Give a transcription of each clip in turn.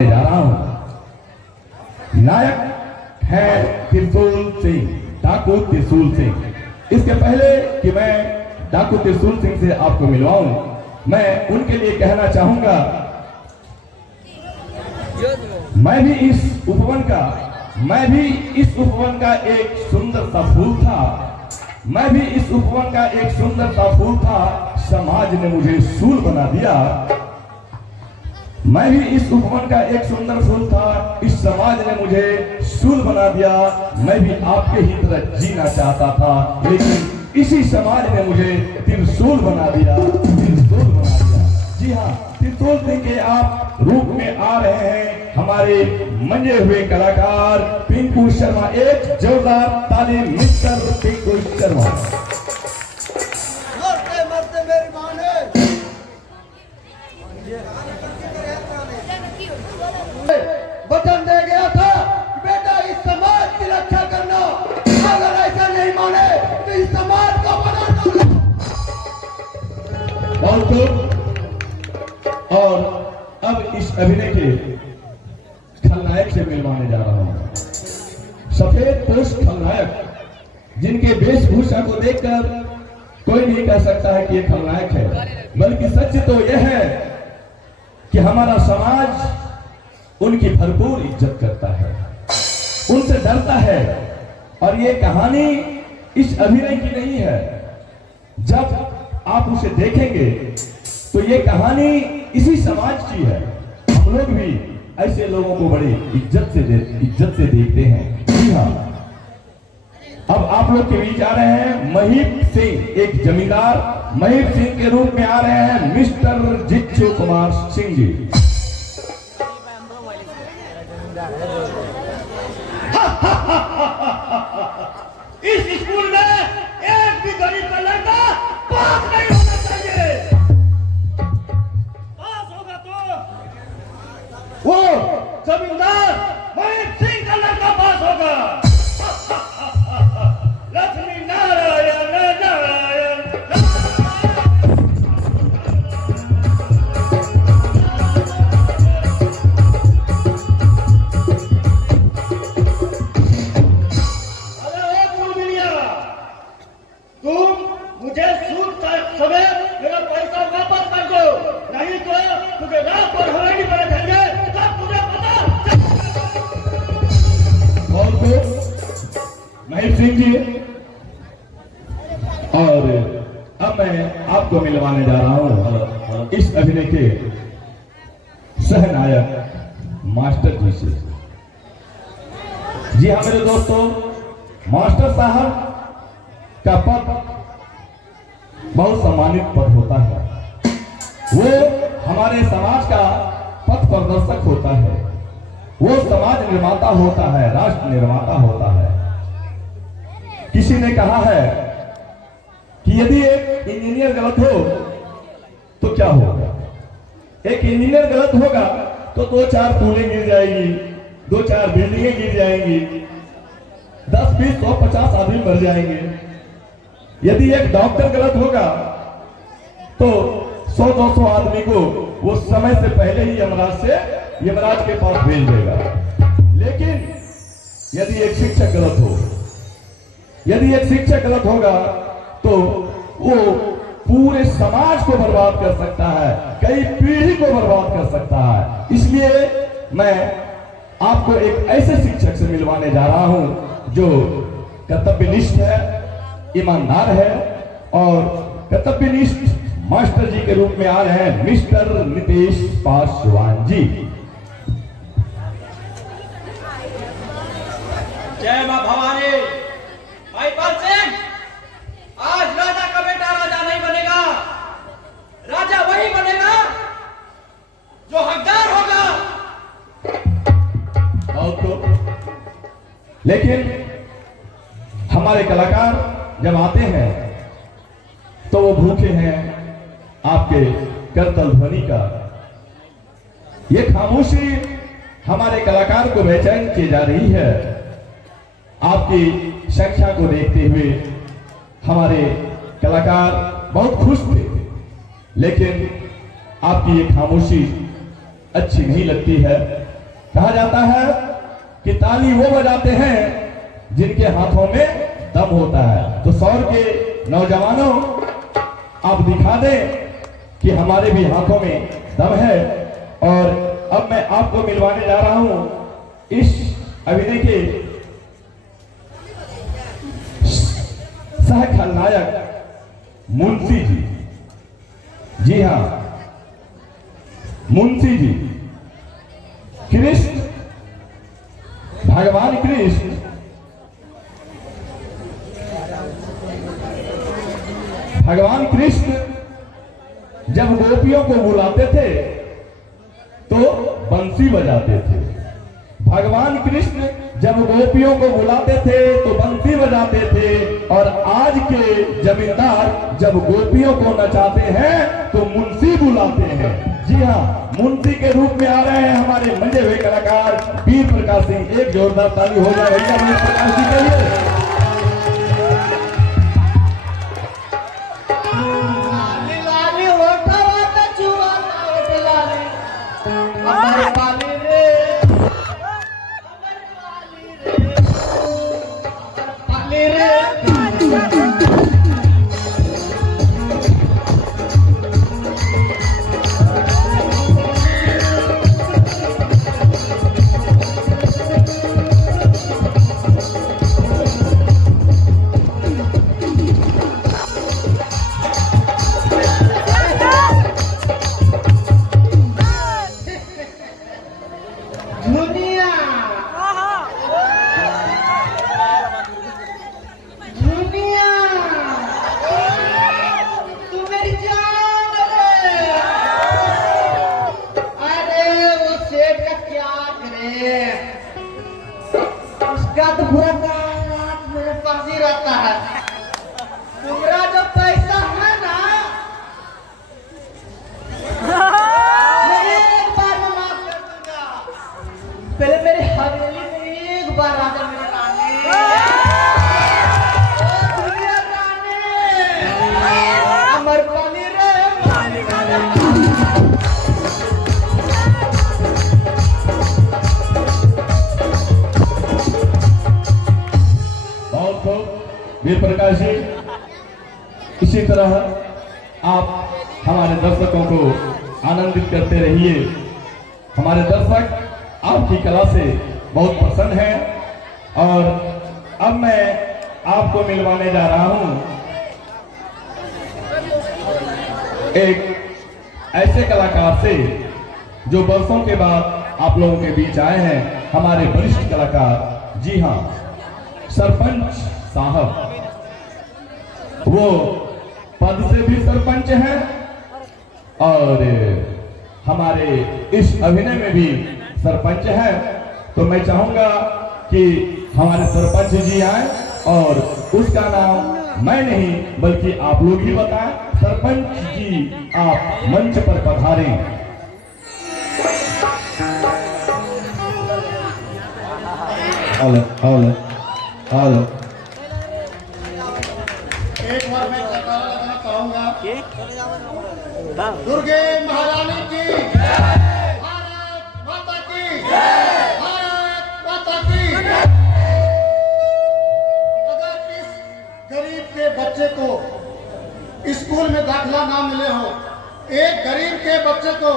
जा रहा हूं। नायक है त्रिशूल सिंह, डाकू त्रिशूल सिंह। इसके पहले कि मैं डाकू त्रिशूल सिंह से आपको मिलवाऊं, मैं उनके लिए कहना चाहूंगा, मैं भी इस उपवन का एक सुंदर सा फूल था। मैं भी इस उपवन का एक सुंदर सा फूल था। समाज ने मुझे सूल बना दिया। मैं भी इस उपवन का एक सुंदर फूल था, इस समाज ने मुझे सूल बना दिया। मैं भी आपके ही तरह जीना चाहता था, लेकिन इसी समाज ने मुझे त्रिशूल बना दिया, त्रिशूल बना दिया। जी हाँ, त्रिशूल सिंह के आप रूप में आ रहे हैं हमारे मंजे हुए कलाकार पिंकू शर्मा। एक जोरदार ताली मिस्टर पिंकू शर्मा। वचन दे गया था बेटा इस समाज की रक्षा करना, अगर ऐसा नहीं माने तो इस समाज को बनाना। बहुत खूब। और अब इस अभिनय के खलनायक से मिलवाने जा रहा हूं। सफेद पुरुष खलनायक, जिनके वेशभूषा को देखकर कोई नहीं कह सकता है कि ये खलनायक है, बल्कि सच तो यह है कि हमारा समाज उनकी भरपूर इज्जत करता है, उनसे डरता है। और ये कहानी इस अभिनय की नहीं है। जब आप उसे देखेंगे तो ये कहानी इसी समाज की है। हम लोग भी ऐसे लोगों को बड़ी इज्जत से देखते हैं। जी हाँ, अब आप लोग के बीच आ रहे हैं महीप सिंह, एक जमींदार। महीप सिंह के रूप में आ रहे हैं मिस्टर जिच्चू कुमार सिंह जी। इस स्कूल में एक भी गरीब का लड़का पास नहीं होना चाहिए। पास होगा तो वो जमींदार महीप सिंह का लड़का पास होगा। लक्ष्मी नारायण नारायण। तुम मुझे सूद समेत मेरा पैसा वापस कर दो, नहीं तो तुझे रात पर हवाई पर जाएंगे, तब तुझे पता। महेश सिंह जी, और अब मैं आपको मिलवाने जा रहा हूं इस अभिनय के सहनायक मास्टर जी से। जी हाँ मेरे दोस्तों, मास्टर साहब का पद बहुत सम्मानित पद होता है। वो हमारे समाज का पथ प्रदर्शक होता है, वो समाज निर्माता होता है, राष्ट्र निर्माता होता है। किसी ने कहा है कि यदि एक इंजीनियर गलत हो तो क्या होगा। एक इंजीनियर गलत होगा तो 2-4 पुलें गिर जाएगी, 2-4 बिल्डिंगें गिर जाएंगी, 10, 20, 100, 50 आदमी मर जाएंगे। यदि एक डॉक्टर गलत होगा तो 100-200 आदमी को वो समय से पहले ही यमराज के पास भेज देगा। लेकिन यदि एक शिक्षक गलत होगा तो वो पूरे समाज को बर्बाद कर सकता है, कई पीढ़ी को बर्बाद कर सकता है। इसलिए मैं आपको एक ऐसे शिक्षक से मिलवाने जा रहा हूं जो कर्तव्यनिष्ठ है, ईमानदार है और कर्तव्यनिष्ठ मास्टर जी के रूप में आ रहे हैं मिस्टर नितेश पासवान जी। जय मां भवानी। भाई पाल सिंह, आज राजा का बेटा राजा नहीं बनेगा, राजा वही बनेगा जो हकदार होगा। और तो लेकिन हमारे कलाकार जब आते हैं तो वो भूखे हैं आपके करतल ध्वनि का। ये खामोशी हमारे कलाकार को बेचैन की जा रही है। आपकी संख्या को देखते हुए हमारे कलाकार बहुत खुश थे, लेकिन आपकी ये खामोशी अच्छी नहीं लगती है। कहा जाता है कि ताली वो बजाते हैं जिनके हाथों में दम होता है। तो सौर के नौजवानों, आप दिखा दें कि हमारे भी हाथों में दम है। और अब मैं आपको मिलवाने जा रहा हूं इस अभिनय के सह खलनायक मुंशी जी। जी हां, मुंशी जी कृष्ण, भगवान कृष्ण जब गोपियों को बुलाते थे तो बंसी बजाते थे। भगवान कृष्ण जब गोपियों को बुलाते थे तो बंसी बजाते थे। और आज के जमींदार जब गोपियों को नचाते हैं तो मुंशी बुलाते हैं। जी हाँ, मुंशी के रूप में आ रहे हैं हमारे मंजे हुए कलाकार वीर प्रकाश सिंह। एक जोरदार ताली हो जाए भैया वीर प्रकाश जी के लिए। वीर प्रकाश जी, इसी तरह आप हमारे दर्शकों को आनंदित करते रहिए। हमारे दर्शक आपकी कला से बहुत प्रसन्न हैं। और अब मैं आपको मिलवाने जा रहा हूं एक ऐसे कलाकार से जो वर्षों के बाद आप लोगों के बीच आए हैं, हमारे वरिष्ठ कलाकार। जी हाँ, सरपंच साहब, वो पद से भी सरपंच हैं और हमारे इस अभिनय में भी सरपंच हैं। तो मैं चाहूंगा कि हमारे सरपंच जी आए और उसका नाम मैं नहीं बल्कि आप लोग ही बताएं। सरपंच जी, आप मंच पर पधारें। Hello hello hello. एक बार मैं जयकारा लगाना चाहूंगा। दुर्गे महारानी की, भारत माता की, भारत माता की। अगर इस गरीब के बच्चे को स्कूल में दाखिला ना मिले हो, एक गरीब के बच्चे को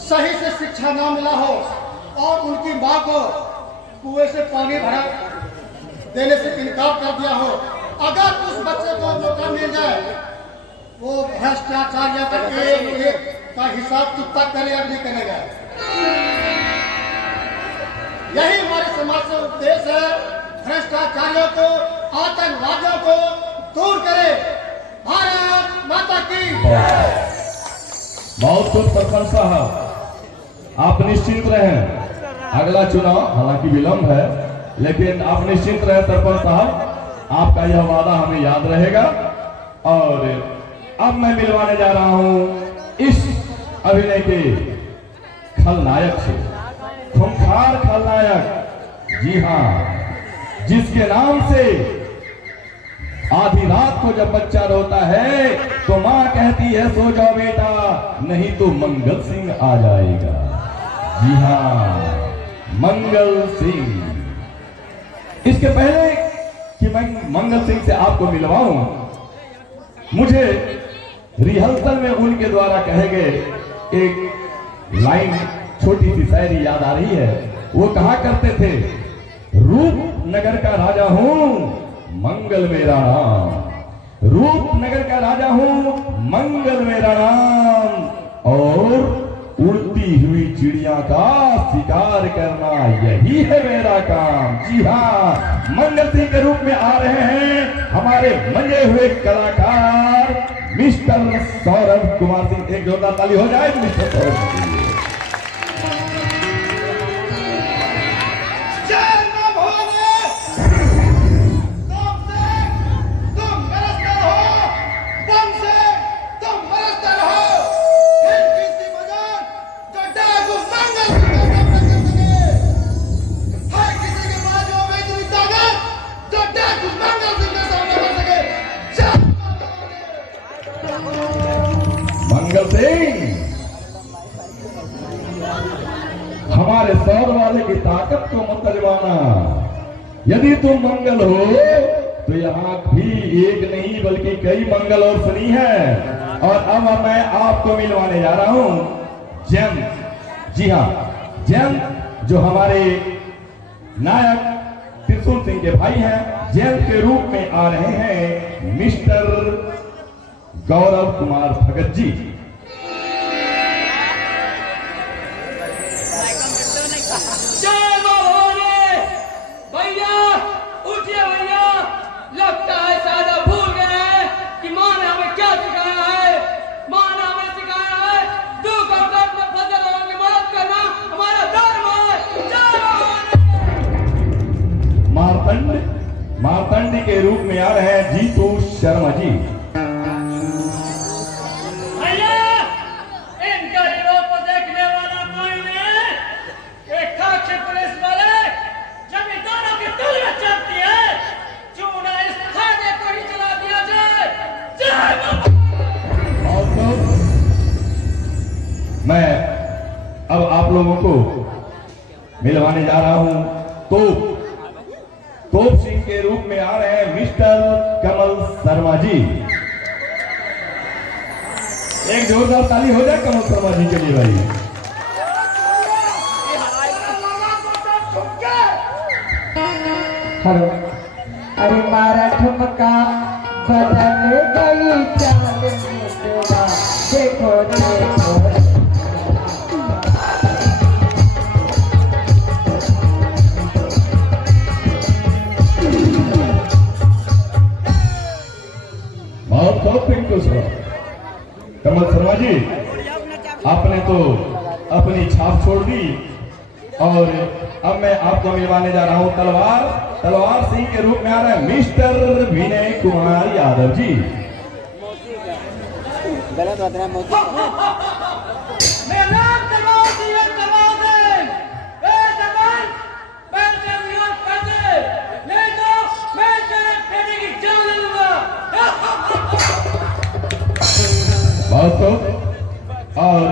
सही से शिक्षा ना मिला हो और उनकी माँ को कुएं से पानी भरा देने से इनकार कर दिया हो, अगर उस बच्चे को मौका मिल जाए, वो भ्रष्टाचार का एक का हिसाब चुकता करे या नहीं करेगा। यही हमारे समाज से उपदेश है, भ्रष्टाचारियों को, आतंकवादियों को दूर करे। भारत माता की। बहुत खूब सरपंच साहब, आप निश्चिंत रहें। अगला चुनाव हालांकि विलंब है, लेकिन आप निश्चिंत रहें सरपंच साहब, आपका यह वादा हमें याद रहेगा। और अब मैं मिलवाने जा रहा हूं इस अभिनय के खलनायक से, खूंखार खलनायक। जी हां, जिसके नाम से आधी रात को जब बच्चा रोता है तो माँ कहती है सो जाओ बेटा, नहीं तो मंगल सिंह आ जाएगा। जी हाँ, मंगल सिंह। इसके पहले कि मैं मंगल सिंह से आपको मिलवाऊं, मुझे रिहर्सल में उनके द्वारा कहे गए एक लाइन, छोटी सी शायरी याद आ रही है। वो कहा करते थे, रूपनगर का राजा हूं, मंगल मेरा नाम। रूपनगर का राजा हूं, मंगल मेरा नाम, और उड़ती हुई चिड़िया का शिकार करना यही है मेरा काम। जी हाँ, मंगल सिंह के रूप में आ रहे हैं हमारे मंजे हुए कलाकार मिस्टर सौरभ कुमार सिंह। एक जोरदार ताली हो जाए मिस्टर सौरभ के लिए। मंगल सिंह, हमारे सौर वाले की ताकत को मत अजमाना। यदि तुम मंगल हो तो यहाँ भी एक नहीं बल्कि कई मंगल और शनि है। और अब मैं आपको मिलवाने जा रहा हूं जेम। जी हाँ, जेम जो हमारे नायक त्रिशूल सिंह के भाई हैं, जेम के रूप में आ रहे हैं मिस्टर गौरव कुमार भगत जी। जय भवानी। भैया उठिए भैया, लगता है सादा भूल गए हैं कि माँ ने हमें क्या सिखाया है। माँ ने हमें सिखाया है दुख और दर्द में फंसे लोगों की मदद करना हमारा धर्म है। जय भवानी। मार्तंड के रूप में आ रहे हैं जीतू शर्मा जी। मैं अब आप लोगों को मिलवाने जा रहा हूं तोप सिंह के रूप में आ रहे हैं मिस्टर कमल शर्मा जी। एक जोरदार ताली हो जाए कमल शर्मा जी के लिए भाई। हेलो, अरे मारा ठुमका बदल गई चाल मुझवा, देखो देखो। कमल शर्मा जी, आपने तो अपनी छाप छोड़ दी और अब मैं आपको मिलवाने जा रहा हूं तलवार सिंह के रूप में आ रहा है मिस्टर विनय कुमार यादव जी। गलत बात है और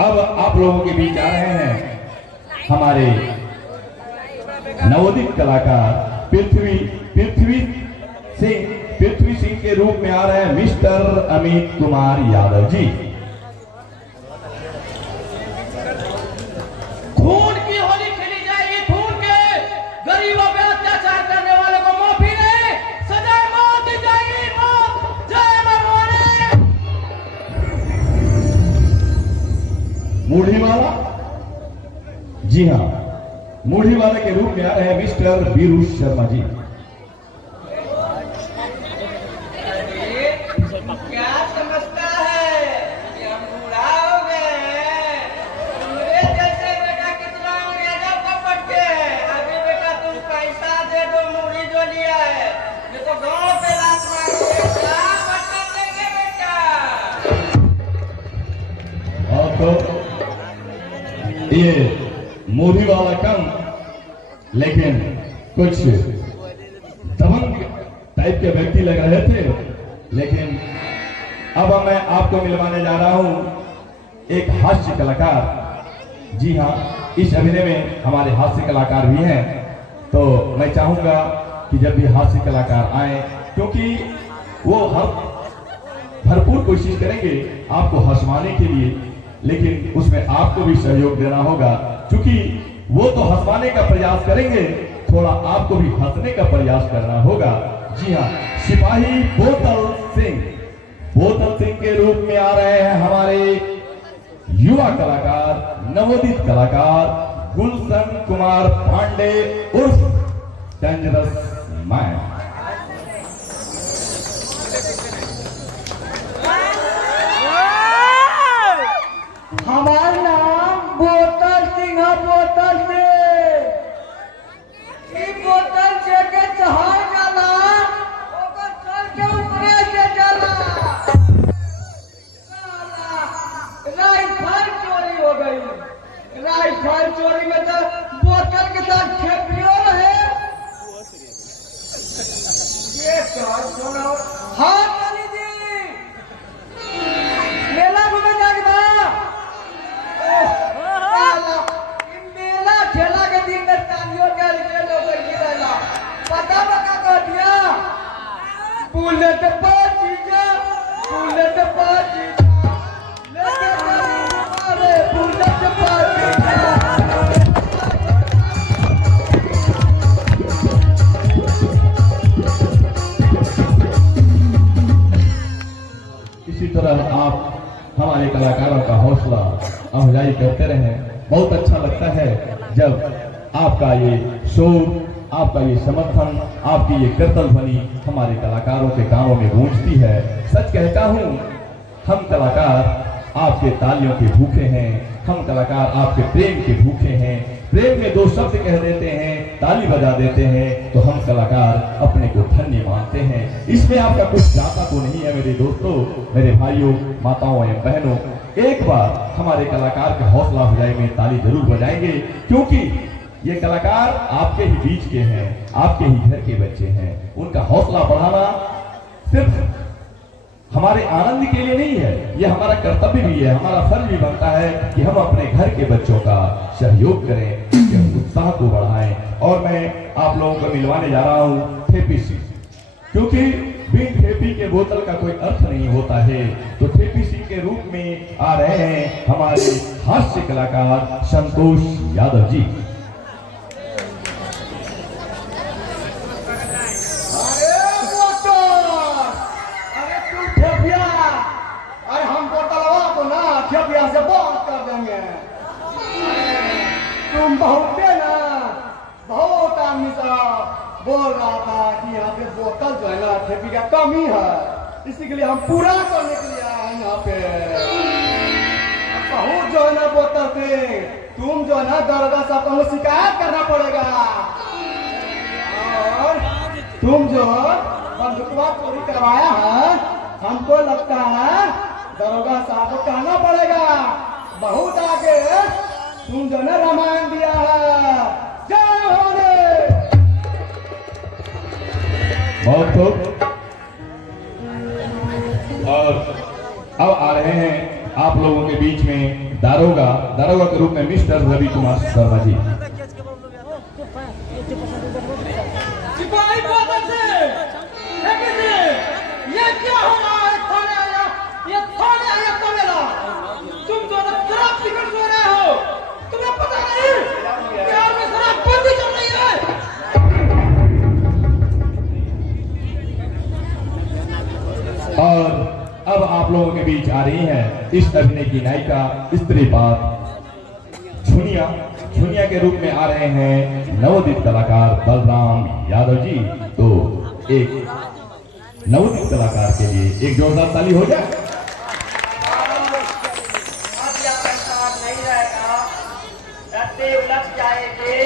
अब आप लोगों के बीच आ रहे हैं हमारे नवोदित कलाकार पृथ्वी सिंह के रूप में आ रहे हैं मिस्टर अमित कुमार यादव जी। खून की होली खेली जाएगी, खून के गरीबों पे अत्याचार करने वाले को माफी नहीं, सजा मौत दी जाएगी, मौत। जय भवानी। मूढ़ीवाला, जी हाँ, मूढ़ीवाला के रूप में आ रहे हैं मिस्टर बीरू शर्मा जी। क्या समझता है कि हम बूढ़ा हो गए हैं? मेरे जैसे बेटा कितना अंग्रेजों को पढ़ते हैं। अभी बेटा तुम पैसा दे दो, मूढ़ी जो लिया है, ये तो गांव पे लात मारोगे, क्या पट्टा देंगे बेटा? और तो ये मूढ़ी वाला कम, लेकिन कुछ टाइप के व्यक्ति लग रहे थे, लेकिन अब मैं आपको मिलवाने जा रहा हूं एक हास्य कलाकार। जी हाँ, इस अभिनय में हमारे हास्य कलाकार भी हैं, तो मैं चाहूंगा कि जब भी हास्य कलाकार आए, क्योंकि वो भरपूर कोशिश करेंगे आपको हंसवाने के लिए, लेकिन उसमें आपको भी सहयोग देना होगा, क्योंकि वो तो हंसवाने का प्रयास करेंगे, थोड़ा आपको भी हंसने का प्रयास करना होगा। जी हाँ, सिपाही बोतल सिंह के रूप में आ रहे हैं हमारे युवा कलाकार, नवोदित कलाकार गुलशन कुमार पांडे उर्फ डेंजरस मैन। हमारा नाम बोतल सिंह है, बोतल सिंह। ई बोतल से के चढ़ जाला, ओकर चल के ऊपरे से जाला। राइफल चोरी हो गई। राइफल चोरी में तो बोतल के साथ खेपियो रहे। ये सुनो, हाँ काली जी, मेला घूमे जाके बा। मेला खेला के दिन में तालियों के लोग गिरेला, पता बका कह दिया। बुलेट पर जीजा, बुलेट पर जीजा, लेके चली मारे बुलेट पर जीजा। इसी तरह आप हमारे कलाकारों का हौसला अफजाई करते रहें। बहुत अच्छा लगता है जब आपका ये शोर, आपका ये समर्थन, आपकी ये कीर्तन ध्वनि हमारे कलाकारों के कानों में गूंजती है। सच कहता हूँ, हम कलाकार आपके तालियों के भूखे हैं, हम कलाकार आपके प्रेम के भूखे हैं। प्रेम में दो शब्द कह देते हैं, ताली बजा देते हैं, तो हम कलाकार अपने को धन्य मानते हैं। इसमें आपका कुछ जाता तो नहीं है मेरे दोस्तों, मेरे भाइयों, माताओं एवं बहनों। एक बार हमारे कलाकार के हौसला अफजाई में ताली जरूर बजाएंगे, क्योंकि ये कलाकार आपके ही बीच के हैं, आपके ही घर के बच्चे हैं। उनका हौसला बढ़ाना सिर्फ हमारे आनंद के लिए नहीं है, ये हमारा कर्तव्य भी है, हमारा फर्ज भी बनता है कि हम अपने घर के बच्चों का सहयोग करें, कि हम उत्साह को बढ़ाएं। और मैं आप लोगों को मिलवाने जा रहा हूँ ठेपी सिंह, क्योंकि बिन ठेपी के बोतल का कोई अर्थ नहीं होता है। तो ठेपी सिंह के रूप में आ रहे हैं हमारे हास्य कलाकार संतोष यादव जी। से बात कर देंगे। तुम बहुत ना, बहुत आदमी साहब बोल रहा था कि यहाँ पे बोतल जो है ना ठेपी का कमी है, इसी के लिए हम पूरा करने के लिए आए हैं यहाँ पे। बहुत जो है ना बोतल से तुम जो है ना दरोगा साहब को शिकायत करना पड़ेगा, और तुम जो बंदूकवा चोरी करवाया है, हमको लगता है दरोगा साहब को कहना पड़ेगा। बहुत आगे तुम जो ना रामायण दिया है। जय हो रे। बहुत खूब। और अब आ रहे हैं आप लोगों के बीच में दारोगा के रूप में मिस्टर रवि कुमार शर्मा जी। ये क्या हो रहा है? थाने आया, ये थाने आया कमेला। तुम दोनों शराब पीकर सो रहे हो, तुम्हें पता नहीं बिहार में शराब बंदी चल रही है। और अब आप लोगों के बीच आ रही हैं इस अभिनय की नायिका स्त्रीपात झुनिया के रूप में आ रहे हैं नवोदित कलाकार बलराम यादव जी। तो एक नवोदित कलाकार के लिए एक जोरदार ताली हो जाए। नहीं रहेगा, धरती उलट जाएगी,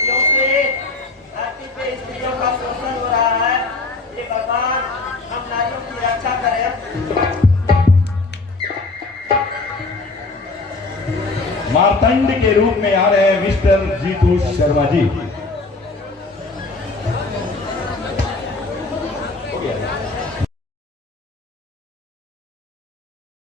क्योंकि धरती पे स्त्रियों का शोषण हो रहा है। ये भगवान हम नारियों की रक्षा करें। मार्तंड के रूप में आ रहे हैं मिस्टर जीतू शर्मा जी।